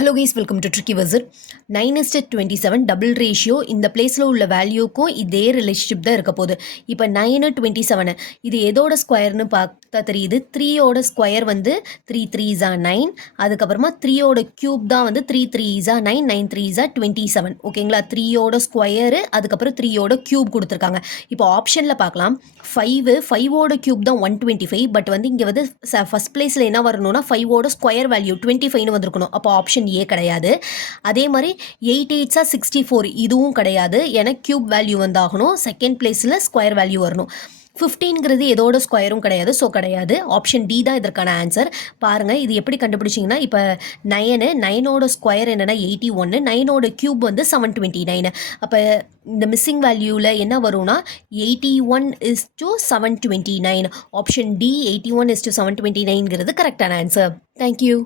Hello guys, welcome to tricky வசர். 9:27 double ratio. இந்த பிளேஸில் உள்ள வேல்யூக்கும் இதே ரிலேஷன்ஷிப் தான் இருக்க போகுது. இப்போ 9:27 இது எதோட ஸ்கொயர்னு பார்த்தா தெரியுது. 3யோட ஸ்கொயர் வந்து 3 3s are 9. அதுக்கப்புறமா 3யோட க்யூப் தான் வந்து 3 3s are 9, 9 3s are 27. ஓகேங்களா? 3யோட ஸ்கொயரு அதுக்கப்புறம் 3யோட க்யூப் கொடுத்துருக்காங்க. இப்போ ஆப்ஷனில் பார்க்கலாம். 5வோட க்யூப் தான் 125. பட் வந்து இங்கே வந்து ஃபஸ்ட் பிளேஸில் என்ன வரணும்னா 5வோட ஸ்கொயர் வேல்யூ 25னு வந்திருக்கணும். அப்போ ஆப்ஷன் ஏ கிடையாது. அதே மாதிரி 8 8s are 64 இதுவும் கிடையாது. ஏன்னா கியூப் வேல்யூ வந்தாகணும். செகண்ட் பிளேஸில் ஸ்கொயர் வேல்யூ வரணும். 15ங்கிறது எதோட ஸ்கொயரும் கிடையாது. ஸோ கிடையாது. ஆப்ஷன் டி தான் இதற்கான ஆன்சர். பாருங்கள், இது எப்படி கண்டுபிடிச்சிங்கன்னா, இப்போ 9ோட ஸ்கொயர் என்னென்னா 81, 9ோட க்யூப் வந்து 729. அப்போ இந்த மிஸ்ஸிங் வேல்யூவில் என்ன வரும்னா 81:729. ஆப்ஷன் டி 81:729ங்கிறது கரெக்டான ஆன்சர். தேங்க்யூ.